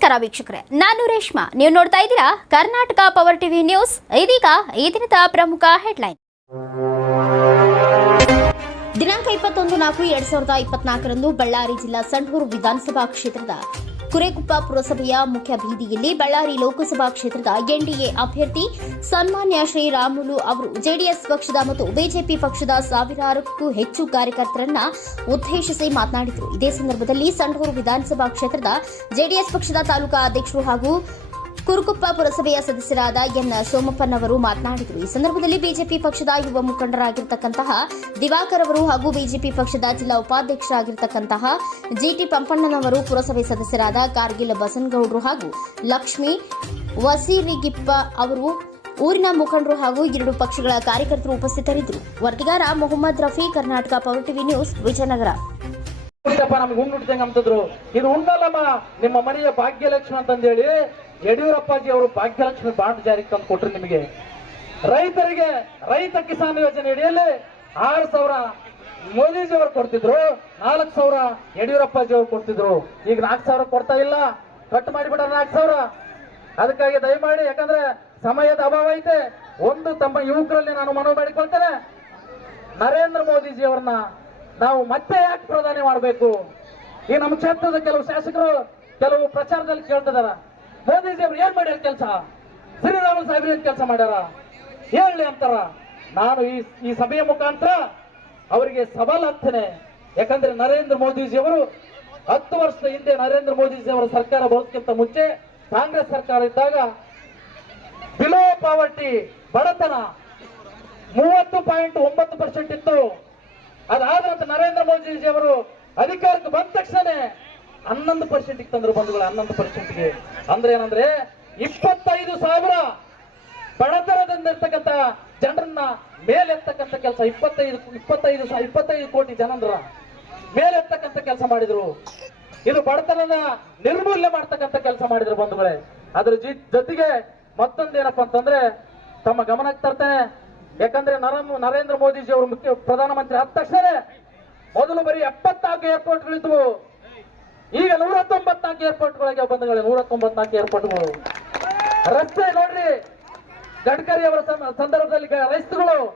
ನಮಸ್ಕಾರ ವೀಕ್ಷಕರೇ, ನಾನು ರೇಷ್ಮಾ. ನೀವು ನೋಡ್ತಾ ಇದ್ದೀರಾ ಕರ್ನಾಟಕ ಪವರ್ ಟಿವಿ ನ್ಯೂಸ್ ಇದೀಗ ಈ ದಿನದ ಪ್ರಮುಖ ಹೆಡ್ಲೈನ್ ದಿನಾಂಕ ಇಪ್ಪತ್ತೊಂದು ನಾಲ್ಕು, ಎರಡ್ ಸಾವಿರದ ಇಪ್ಪತ್ನಾಲ್ಕರಂದು ಬಳ್ಳಾರಿ ಜಿಲ್ಲಾ ಸಂಡೂರು ವಿಧಾನಸಭಾ ಕ್ಷೇತ್ರದ ಕುರೆಕುಪ್ಪ ಪುರಸಭೆಯ ಮುಖ್ಯ ಬೀದಿಯಲ್ಲಿ ಬಳ್ಳಾರಿ ಲೋಕಸಭಾ ಕ್ಷೇತ್ರದ ಎನ್ಡಿಎ ಅಭ್ಯರ್ಥಿ ಸನ್ಮಾನ್ಯ ಶ್ರೀರಾಮುಲು ಅವರು ಜೆಡಿಎಸ್ ಪಕ್ಷದ ಮತ್ತು ಬಿಜೆಪಿ ಪಕ್ಷದ ಸಾವಿರಾರಕ್ಕೂ ಹೆಚ್ಚು ಕಾರ್ಯಕರ್ತರನ್ನ ಉದ್ದೇಶಿಸಿ ಮಾತನಾಡಿದರು. ಇದೇ ಸಂದರ್ಭದಲ್ಲಿ ಸಂಡೂರು ವಿಧಾನಸಭಾ ಕ್ಷೇತ್ರದ ಜೆಡಿಎಸ್ ಪಕ್ಷದ ತಾಲೂಕಾ ಅಧ್ಯಕ್ಷರು ಹಾಗೂ ಕುರುಕುಪ್ಪ ಪುರಸಭೆಯ ಸದಸ್ಯರಾದ ಎನ್ ಸೋಮಪ್ಪನವರು ಮಾತನಾಡಿದರು. ಈ ಸಂದರ್ಭದಲ್ಲಿ ಬಿಜೆಪಿ ಪಕ್ಷದ ಯುವ ಮುಖಂಡರಾಗಿರ್ತಕ್ಕಂತಹ ದಿವಾಕರ್ ಅವರು ಹಾಗೂ ಬಿಜೆಪಿ ಪಕ್ಷದ ಜಿಲ್ಲಾ ಉಪಾಧ್ಯಕ್ಷರಾಗಿರ್ತಕ್ಕಂತಹ ಜಿಟಿ ಪಂಪಣ್ಣನವರು ಪುರಸಭೆ ಸದಸ್ಯರಾದ ಕಾರ್ಗಿಲ್ ಬಸನಗೌಡರು ಹಾಗೂ ಲಕ್ಷ್ಮಿ ವಸೀರಿಗಿಪ್ಪ ಅವರು ಊರಿನ ಮುಖಂಡರು ಹಾಗೂ ಎರಡು ಪಕ್ಷಗಳ ಕಾರ್ಯಕರ್ತರು ಉಪಸ್ಥಿತರಿದ್ದರು. ವರದಿಗಾರ Mohammed Rafi, Karnataka power TV news Vijayanagara. Huttappa ನಮ್ಗೆ ಹುಣ್ಣು ಹುಟ್ಟಿದಂಗ ಅಂತಂದ್ರು. ಇದು ಉಂಡಲ್ಲಮ್ಮ, ನಿಮ್ಮ ಮನೆಯ ಭಾಗ್ಯಲಕ್ಷ್ಮಿ ಅಂತಂದೇಳಿ ಯಡಿಯೂರಪ್ಪಾಜಿ ಅವರು ಭಾಗ್ಯಲಕ್ಷ್ಮಿ ಬಾಂಡ್ ಜಾರಿಗೆ ತಂದು ಕೊಟ್ರು ನಿಮಗೆ. ರೈತರಿಗೆ, ರೈತ ಕಿಸಾನ್ ಯೋಜನೆ ಅಡಿಯಲ್ಲಿ ಆರು ಸಾವಿರ ಮೋದಿಜಿ ಅವರು ಕೊಡ್ತಿದ್ರು, ನಾಲ್ಕು ಸಾವಿರ ಯಡಿಯೂರಪ್ಪಾಜಿ ಅವರು ಕೊಡ್ತಿದ್ರು. ಈಗ ನಾಲ್ಕು ಸಾವಿರ ಕೊಡ್ತಾ ಇಲ್ಲ, ಕಟ್ ಮಾಡಿಬಿಟ್ಟ ನಾಲ್ಕು ಸಾವಿರ. ಅದಕ್ಕಾಗಿ ದಯಮಾಡಿ, ಯಾಕಂದ್ರೆ ಸಮಯದ ಅಭಾವ ಐತೆ. ಒಂದು ತಮ್ಮ ಯುವಕರಲ್ಲಿ ನಾನು ಮನವಿ ಮಾಡಿಕೊಳ್ತೇನೆ. ನರೇಂದ್ರ ಮೋದಿಜಿ ಅವ್ರನ್ನ ನಾವು ಮತ್ತೆ ಯಾಕೆ ಪ್ರಧಾನಿ ಮಾಡಬೇಕು? ಈ ನಮ್ಮ ಕ್ಷೇತ್ರದ ಕೆಲವು ಶಾಸಕರು ಕೆಲವು ಪ್ರಚಾರದಲ್ಲಿ ಕೇಳ್ತಿದಾರ. ಮೋದಿಜಿ ಅವ್ರು ಏನ್ ಮಾಡ್ಯಾರ ಕೆಲಸ? ಶ್ರೀರಾಮ ಸಾಹೇಬ್ ಏನ್ ಕೆಲಸ ಮಾಡ್ಯಾರ? ಹೇಳಿ ಅಂತಾರ. ನಾನು ಈ ಈ ಸಭೆಯ ಮುಖಾಂತರ ಅವರಿಗೆ ಸವಾಲ್ ಹಾಕ್ತೇನೆ. ಯಾಕಂದ್ರೆ ನರೇಂದ್ರ ಮೋದಿಜಿ ಅವರು ಹತ್ತು ವರ್ಷದ ಹಿಂದೆ ನರೇಂದ್ರ ಮೋದಿಜಿ ಅವರ ಸರ್ಕಾರ ಬರೋದಕ್ಕಿಂತ ಮುಂಚೆ ಕಾಂಗ್ರೆಸ್ ಸರ್ಕಾರ ಇದ್ದಾಗ ಬಿಲೋ ಪಾವರ್ಟಿ ಬಡತನ ಮೂವತ್ತು ಪಾಯಿಂಟ್ ಒಂಬತ್ತು ಪರ್ಸೆಂಟ್ ಇತ್ತು. ಅದಾದ ನಂತರ ನರೇಂದ್ರ ಮೋದಿಜಿ ಅವರು ಅಧಿಕಾರಕ್ಕೆ ಬಂದ ತಕ್ಷಣ ಹನ್ನೊಂದು ಪರ್ಸೆಂಟ್ ತಂದ್ರು ಬಂಧುಗಳು, ಹನ್ನೊಂದು ಪರ್ಸೆಂಟ್ಗೆ ಅಂದ್ರೆ ಏನಂದ್ರೆ ಇಪ್ಪತ್ತೈದು ಸಾವಿರ ಬಡತನದಿಂದ ಇರ್ತಕ್ಕಂಥ ಜನರನ್ನ ಮೇಲೆತ್ತಕ್ಕಂಥ ಕೆಲಸ ಇಪ್ಪತ್ತೈದು ಇಪ್ಪತ್ತೈದು ಇಪ್ಪತ್ತೈದು ಕೋಟಿ ಜನಂದ್ರ ಮೇಲೆತ್ತಕ್ಕಂಥ ಕೆಲಸ ಮಾಡಿದ್ರು. ಇದು ಬಡತನದ ನಿರ್ಮೂಲನೆ ಮಾಡ್ತಕ್ಕಂಥ ಕೆಲಸ ಮಾಡಿದ್ರು ಬಂಧುಗಳೇ. ಅದ್ರ ಜೊತೆಗೆ ಮತ್ತೊಂದೇನಪ್ಪ ಅಂತಂದ್ರೆ ತಮ್ಮ ಗಮನಕ್ಕೆ ತರ್ತೇನೆ. ಯಾಕಂದ್ರೆ ನರೇಂದ್ರ ನರೇಂದ್ರ ಮೋದಿಜಿ ಅವರು ಮುಖ್ಯ ಪ್ರಧಾನಮಂತ್ರಿ ಆದ ತಕ್ಷಣ ಮೊದಲು ಬರೀ ಎಪ್ಪತ್ನಾಲ್ಕು ಏರ್ಪೋರ್ಟ್ಗಳಿದ್ವು ಈಗ ನೂರ ತೊಂಬತ್ನಾಲ್ಕು ಏರ್ಪೋರ್ಟ್ಗಳಿಗೆ ಬಂಧುಗಳೇ ನೂರ ತೊಂಬತ್ನಾಲ್ಕು ಏರ್ಪೋರ್ಟ್ಗಳು ರಸ್ತೆ ನೋಡ್ರಿ, ಗಡ್ಕರಿ ಅವರ ಸಂದರ್ಭದಲ್ಲಿ ರೈತರುಗಳು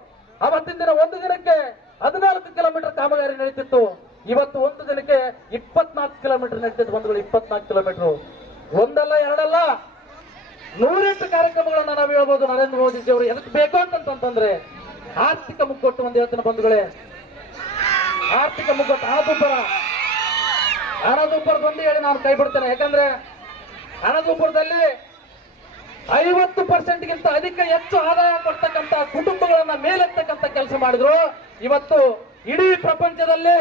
ಅವತ್ತಿನ ದಿನ ಒಂದು ದಿನಕ್ಕೆ ಹದಿನಾಲ್ಕು ಕಿಲೋಮೀಟರ್ ಕಾಮಗಾರಿ ನಡೀತಿತ್ತು. ಇವತ್ತು ಒಂದು ದಿನಕ್ಕೆ ಇಪ್ಪತ್ನಾಲ್ಕು ಕಿಲೋಮೀಟರ್ ನಡೀತಿತ್ತು ಬಂಧುಗಳು ಇಪ್ಪತ್ನಾಲ್ಕು ಕಿಲೋಮೀಟರ್ ನರೇಂದ್ರ ಮೋದಿಜಿ ಅವರು ಎದಕ್ಕೆ ಬೇಕು ಅಂತಂತಂದ್ರೆ ಆರ್ಥಿಕ ಮುಗ್ಗಟ್ಟು ಒಂದು ಹೇಳ್ತಾನೆ ಬಂಧುಗಳೇ. ಆರ್ಥಿಕ ಮುಗ್ಗಟ್ಟು ಹಣದುಬ್ಬರ ಹಣದುಬ್ಬರದೊಂದು ಹೇಳಿ ನಾನು ಕೈ ಬಿಡ್ತೇನೆ. ಯಾಕಂದ್ರೆ ಹಣದುಬ್ಬರದಲ್ಲಿ ಐವತ್ತು ಪರ್ಸೆಂಟ್ಗಿಂತ ಅಧಿಕ ಹೆಚ್ಚು ಆದಾಯ ಕೊಡ್ತಕ್ಕಂತ ಕುಟುಂಬಗಳನ್ನ ಮೇಲೆತ್ತಕ್ಕಂತ ಕೆಲಸ ಮಾಡಿದ್ರು. ಇವತ್ತು ಇಡೀ ಪ್ರಪಂಚದಲ್ಲಿ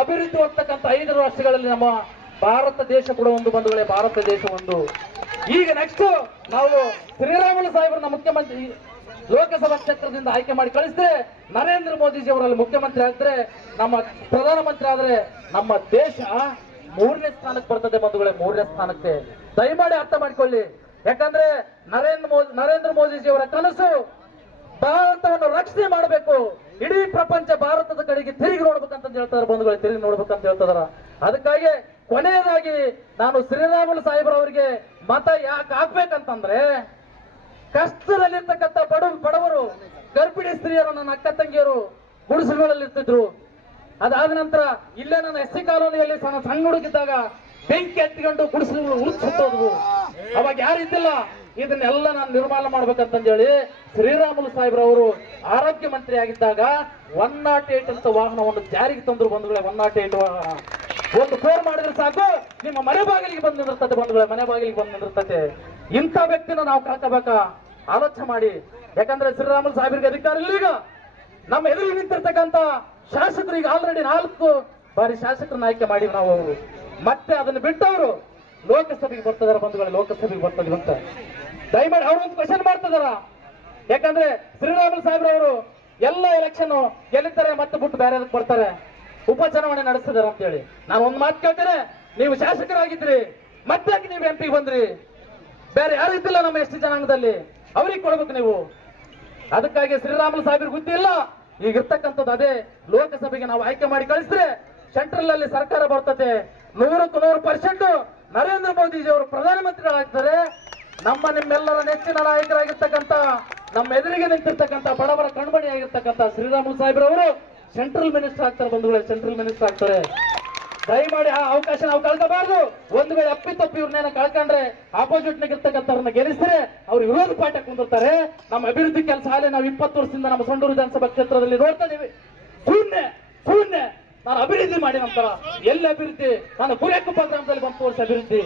ಅಭಿವೃದ್ಧಿ ಹೊತ್ತಕ್ಕಂತ ಐದು ರಾಷ್ಟ್ರಗಳಲ್ಲಿ ನಮ್ಮ ಭಾರತ ದೇಶ ಕೂಡ ಒಂದು ಬಂಧುಗಳೇ. ಭಾರತ ದೇಶ ಒಂದು. ಈಗ ನೆಕ್ಸ್ಟ್ ನಾವು ಶ್ರೀರಾಮುಲು ಸಾಹೇಬ್ರನ್ನ ಮುಖ್ಯಮಂತ್ರಿ, ಲೋಕಸಭಾ ಕ್ಷೇತ್ರದಿಂದ ಆಯ್ಕೆ ಮಾಡಿ ಕಳಿಸಿದ್ರೆ ನರೇಂದ್ರ ಮೋದಿಜಿ ಅವರಲ್ಲಿ ಮುಖ್ಯಮಂತ್ರಿ ಆದ್ರೆ ನಮ್ಮ ಪ್ರಧಾನಮಂತ್ರಿ ಆದ್ರೆ ನಮ್ಮ ದೇಶ ಮೂರನೇ ಸ್ಥಾನಕ್ಕೆ ಬರ್ತದೆ ಬಂಧುಗಳೇ, ಮೂರನೇ ಸ್ಥಾನಕ್ಕೆ. ದಯಮಾಡಿ ಅರ್ಥ ಮಾಡ್ಕೊಳ್ಳಿ. ಯಾಕಂದ್ರೆ ನರೇಂದ್ರ ಮೋದಿ ನರೇಂದ್ರ ಮೋದಿಜಿ ಅವರ ಕನಸು ಭಾರತವನ್ನು ರಕ್ಷಣೆ ಮಾಡಬೇಕು. ಇಡೀ ಪ್ರಪಂಚ ಭಾರತದ ಕಡೆಗೆ ತಿರುಗಿ ನೋಡ್ಬೇಕಂತ ಹೇಳ್ತಾರೆ ಬಂಧುಗಳು, ತಿರುಗಿ ನೋಡ್ಬೇಕಂತ ಹೇಳ್ತಿದಾರ ಅದಕ್ಕಾಗಿ ಕೊನೆಯದಾಗಿ ನಾನು ಶ್ರೀರಾಮುಲು ಸಾಹೇಬ್ರವರಿಗೆ ಮತ ಯಾಕೆ ಹಾಕ್ಬೇಕಂತಂದ್ರೆ, ಕಷ್ಟದಲ್ಲಿರ್ತಕ್ಕಂಥ ಬಡ, ಬಡವರು, ಗರ್ಭಿಣಿ ಸ್ತ್ರೀಯರು ನನ್ನ ಅಕ್ಕ ತಂಗಿಯರು ಗುಡಿಸಲುಗಳಲ್ಲಿ ಇರ್ತಿದ್ರು ಅದಾದ ನಂತರ ಇಲ್ಲೇ ನನ್ನ ಎಸ್ ಸಿ ಕಾಲೋನಿಯಲ್ಲಿ ಸಣ್ಣ ಸಣ್ಣ ಹುಡುಗಿದ್ದಾಗ ಬೆಂಕಿ ಹತ್ತಿಕೊಂಡು ಗುಡಿಸಲುಗಳು ಉಳಿಸುತ್ತೋದ್ವು ಅವಾಗ ಯಾರು ಇದ್ದಿಲ್ಲ ಇದನ್ನೆಲ್ಲ ನಾನು ನಿರ್ಮಾಣ ಮಾಡ್ಬೇಕಂತಂದೇಳಿ ಶ್ರೀರಾಮುಲು ಸಾಹೇಬ್ರವರು ಆರೋಗ್ಯ ಮಂತ್ರಿ ಆಗಿದ್ದಾಗ ಒನ್ ನಾಟ್ ಏಟ್ ಅಂತ ವಾಹನವನ್ನು ಜಾರಿಗೆ ತಂದ್ರು ಬಂಧುಗಳೇ ಒನ್ ನಾಟ್ ಏಟ್ ವಾಹನ ಒಂದು ಫೋನ್ ಮಾಡಿದ್ರೆ ಸಾಕು. ನಿಮ್ಮ ಮನೆ ಬಾಗಿಲಿಗೆ ಬಂದು ನಿಂದಿರ್ತದೆ ಬಂಧುಗಳ, ಮನೆ ಬಾಗಿಲಿಗೆ ಬಂದು ನಿಂದಿರ್ತದೆ. ಇಂಥ ವ್ಯಕ್ತಿನ ನಾವು ಕಾಕಬೇಕಾ ಆಲೋಚನೆ ಮಾಡಿ. ಯಾಕಂದ್ರೆ ಶ್ರೀರಾಮುಲು ಸಾಹೇಬರಿಗೆ ಅಧಿಕಾರ ಇಲ್ಲ ಈಗ. ನಮ್ಮ ಎದುರಿಗೆ ನಿಂತಿರ್ತಕ್ಕಂಥ ಶಾಸಕರು ಈಗ ಆಲ್ರೆಡಿ ನಾಲ್ಕು ಬಾರಿ ಶಾಸಕರನ್ನ ಆಯ್ಕೆ ಮಾಡಿ ನಾವು ಅವರು. ಮತ್ತೆ ಅದನ್ನು ಬಿಟ್ಟವರು ಲೋಕಸಭೆಗೆ ಬರ್ತದಾರ ಬಂಧುಗಳು, ಲೋಕಸಭೆಗೆ ಬರ್ತದೆ ಅಂತ. ದಯಮಾಡಿ ಅವ್ರು ಒಂದು ಕ್ವಶನ್ ಮಾಡ್ತದಾರ. ಯಾಕಂದ್ರೆ ಶ್ರೀರಾಮುಲು ಸಾಹೇಬ್ರವರು ಎಲ್ಲ ಎಲೆಕ್ಷನ್ ಗೆಲ್ಲುತ್ತಾರೆ ಮತ್ತೆ ಬಿಟ್ಟು ಬೇರೆ ಬರ್ತಾರೆ? ಉಪಚುನಾವಣೆ ನಡೆಸಿದಾರ ಅಂತ ಹೇಳಿ ನಾನು ಒಂದು ಮಾತು ಕೇಳ್ತೇನೆ, ನೀವು ಶಾಸಕರಾಗಿದ್ರಿ, ಮತ್ತೆ ನೀವು ಎಂ ಬಂದ್ರಿ? ಬೇರೆ ಯಾರು ಇದ್ದಿಲ್ಲ ನಮ್ಮ ಎಷ್ಟು ಜನಾಂಗದಲ್ಲಿ. ಅವ್ರಿಗೆ ಕೊಡ್ಬೇಕು ನೀವು. ಅದಕ್ಕಾಗಿ ಶ್ರೀರಾಮುಲು ಸಾಹೇಬ್ರಿಗೆ ಗೊತ್ತಿಲ್ಲ ಇಲ್ಲ. ಈಗ ಇರ್ತಕ್ಕಂಥದ್ದು ಅದೇ, ಲೋಕಸಭೆಗೆ ನಾವು ಆಯ್ಕೆ ಮಾಡಿ ಕಳಿಸಿದ್ರೆ ಸೆಂಟ್ರಲ್ ಅಲ್ಲಿ ಸರ್ಕಾರ ಬರ್ತದೆ. ನೂರಕ್ಕೂ ನೂರು ಪರ್ಸೆಂಟ್ ನರೇಂದ್ರ ಮೋದಿಜಿ ಅವರು ಪ್ರಧಾನಮಂತ್ರಿಗಳಾಗ್ತಾರೆ ನಮ್ಮ ನಿಮ್ಮೆಲ್ಲರ ನೆಚ್ಚಿನ ನಾಯಕರಾಗಿರ್ತಕ್ಕಂಥ, ನಮ್ಮ ಎದುರಿಗೆ ನಿಂತಿರ್ತಕ್ಕಂಥ ಬಡವರ ಕಣ್ಮಣಿ ಆಗಿರ್ತಕ್ಕಂಥ ಶ್ರೀರಾಮುಲು ಸಾಹೇಬ್ರವರು ಸೆಂಟ್ರಲ್ ಮಿನಿಸ್ಟರ್ ಆಗ್ತಾರೆ ಬಂಧುಗಳೇ ಸೆಂಟ್ರಲ್ ಮಿನಿಸ್ಟರ್ ಆಗ್ತಾರೆ. ದಯಮಾಡಿ ಆ ಅವಕಾಶ ನಾವು ಕಳ್ಕೋಬಾರ್ದು. ಒಂದು ವೇಳೆ ಅಪ್ಪಿ ತಪ್ಪಿ ಇವ್ರನ್ನೇನ ಕಳ್ಕೊಂಡ್ರೆ ಆಪೋಸಿಟ್ ನಾಗಿರ್ತಕ್ಕಂಥವ್ರನ್ನ ಗೆಲ್ಲಿಸಿದ್ರೆ ಅವ್ರು ವಿರೋಧ ಪಾಠ ಕುಂದಿರ್ತಾರೆ. ನಮ್ಮ ಅಭಿವೃದ್ಧಿ ಕೆಲಸ ಹಾಲೆ ನಾವು ಇಪ್ಪತ್ತು ವರ್ಷದಿಂದ ನಮ್ಮ ಸೊಂಡೂರು ವಿಧಾನಸಭಾ ಕ್ಷೇತ್ರದಲ್ಲಿ ನೋಡ್ತಾ ಇದೀವಿ. ಶೂನ್ಯ ಶೂನ್ಯ. ನಾನು ಅಭಿವೃದ್ಧಿ ಮಾಡಿ ನಂತರ ಎಲ್ಲಿ ಅಭಿವೃದ್ಧಿ? ನಾನು ಕುರಿಯಕ್ಕಪ್ಪ ಗ್ರಾಮದಲ್ಲಿ ಬಂದು ವರ್ಷ ಅಭಿವೃದ್ಧಿ.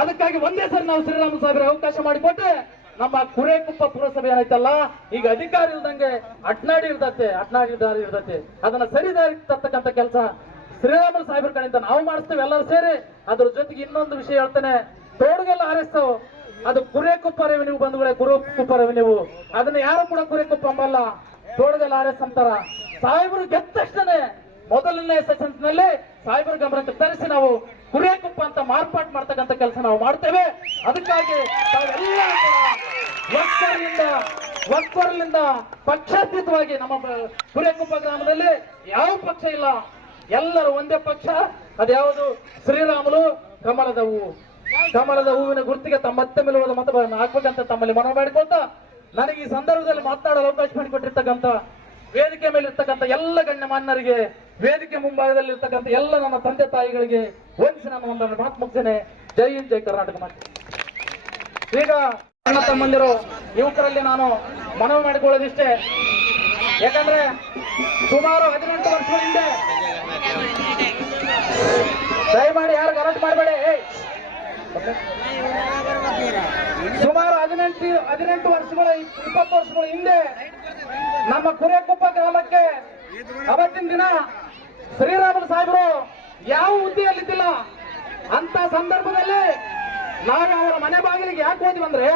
ಅದಕ್ಕಾಗಿ ಒಂದೇ ಸರಿ ನಾವು ಶ್ರೀರಾಮ ಸಾಹೇಬ್ರ ಅವಕಾಶ ಮಾಡಿಕೊಟ್ರೆ ನಮ್ಮ ಕುರೇಕುಪ್ಪ ಪುರಸಭೆ ಏನೈತಲ್ಲ ಈಗ ಅಧಿಕಾರ ಇಲ್ದಂಗೆ ಅಟ್ನಾಡಿ ಇರ್ತತೆ ಅಟ್ನಾಡಿ ಇರ್ತತೆ. ಅದನ್ನ ಸರಿದಾರಿ ತರ್ತಕ್ಕಂಥ ಕೆಲಸ ಶ್ರೀರಾಮ ಸಾಹೇಬ್ರ ಕಡೆಯಿಂದ ನಾವು ಮಾಡಿಸ್ತೇವೆ, ಎಲ್ಲರೂ ಸೇರಿ. ಅದ್ರ ಜೊತೆಗೆ ಇನ್ನೊಂದು ವಿಷಯ ಹೇಳ್ತೇನೆ, ತೋಡುಗೆಲ್ಲ ಹಾರಿಸ್ತೇವೆ. ಅದು ಕುರೇಕುಪ್ಪ ರೆವೆನ್ಯೂ ಬಂಧುಗಳೇ ಕುರೇಕುಪ್ಪ ರೆವೆನ್ಯೂ ಅದನ್ನ ಯಾರು ಕೂಡ ಕುರೇಕುಪ್ಪ ಅಂಬಲ್ಲ, ತೋಡುಗೆಲ್ಲ ಆರ್ ಎಸ್ ಅಂತಾರ. ಸಾಹೇಬರು ಗೆದ್ದ ತಕ್ಷಣನೇ ಮೊದಲನೇ ಸೆಷನ್ಸ್ನಲ್ಲಿ ಸಾಹೇಬರ ಗಮನಕ್ಕೆ ತರಿಸಿ ನಾವು ಕುರಿಯಕುಪ್ಪ ಅಂತ ಮಾರ್ಪಾಟ್ ಮಾಡ್ತಕ್ಕಂಥ ಕೆಲಸ ನಾವು ಮಾಡ್ತೇವೆ. ಅದಕ್ಕಾಗಿ ತಾವೆಲ್ಲ ಒಕ್ಕಲಿಂದ ಪಕ್ಷಾತೀತವಾಗಿ ನಮ್ಮ ಕುರಿಯಕುಪ್ಪ ಗ್ರಾಮದಲ್ಲಿ ಯಾವ ಪಕ್ಷ ಇಲ್ಲ. ಎಲ್ಲರೂ ಒಂದೇ ಪಕ್ಷ. ಅದ್ಯಾವುದು? ಶ್ರೀರಾಮುಲು, ಕಮಲದ ಹೂವು ಕಮಲದ ಹೂವಿನ ಗುರುತಿಗೆ ತಮ್ಮ ಮತ್ತೆ ಮೇಲುವಾದ ಮತಗಳನ್ನು ಹಾಕ್ಬೇಕಂತ ತಮ್ಮಲ್ಲಿ ಮನವಿ ಮಾಡಿಕೊಳ್ತಾ, ನನಗೆ ಈ ಸಂದರ್ಭದಲ್ಲಿ ಮಾತನಾಡಲು ಅವಕಾಶ ಮಾಡಿಕೊಟ್ಟಿರ್ತಕ್ಕಂಥ, ವೇದಿಕೆ ಮೇಲೆ ಇರ್ತಕ್ಕಂಥ ಎಲ್ಲ ಗಣ್ಯಮಾನ್ಯರಿಗೆ ವೇದಿಕೆ ಮುಂಭಾಗದಲ್ಲಿ ಇರ್ತಕ್ಕಂಥ ಎಲ್ಲ ನಮ್ಮ ತಂದೆ ತಾಯಿಗಳಿಗೆ ಹೋಲಿಸಿ ನಮ್ಮ ಒಂದು ಮಾತು ಮುಗಿಸ್ತೇನೆ. ಜೈ ಹಿಂದ್, ಜೈ ಕರ್ನಾಟಕ ಮಾತು. ಈಗ ಅಣ್ಣ ತಮ್ಮಂದಿರು, ಯುವಕರಲ್ಲಿ ನಾನು ಮನವಿ ಮಾಡಿಕೊಳ್ಳೋದಿಷ್ಟೇ. ಯಾಕಂದ್ರೆ ಸುಮಾರು ಹದಿನೆಂಟು ವರ್ಷಗಳ ಹಿಂದೆ ದಯಮಾಡಿ ಯಾರು ಗಲಾಟೆ ಮಾಡಬೇಡಿ. ಸುಮಾರು ಹದಿನೆಂಟು ಹದಿನೆಂಟು ವರ್ಷಗಳ, ಇಪ್ಪತ್ತು ವರ್ಷಗಳ ಹಿಂದೆ ನಮ್ಮ ಕುರೆಕೊಪ್ಪ ಗ್ರಾಮಕ್ಕೆ ಅವತ್ತಿನ ದಿನ ಶ್ರೀರಾಮನ ಸಾಹೇಬರು, ಯಾವ ಹುದ್ದೆಯಲ್ಲಿದ್ದಿಲ್ಲ? ಅಂತ ಸಂದರ್ಭದಲ್ಲಿ ನಾವು ಅವರ ಮನೆ ಬಾಗಿಲಿಗೆ ಯಾಕೆ ಹೋದ್ವಿ ಅಂದ್ರೆ,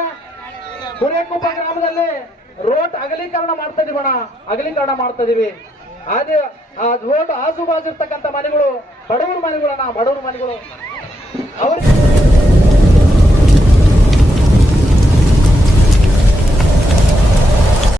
ಕುರಿಯಕೊಪ್ಪ ಗ್ರಾಮದಲ್ಲಿ ರೋಡ್ ಅಗಲೀಕರಣ ಮಾಡ್ತಾ ಇದೀವಣ ಅಗಲೀಕರಣ ಮಾಡ್ತಾ ಇದೀವಿ ಅದೇ, ಆ ರೋಡ್ ಆಜು ಬಾಜು ಇರ್ತಕ್ಕಂಥ ಮನೆಗಳು, ಬಡವರ ಮನೆಗಳಣ್ಣ ಬಡವರ ಮನೆಗಳು. ಅವ್ರಿಗೆ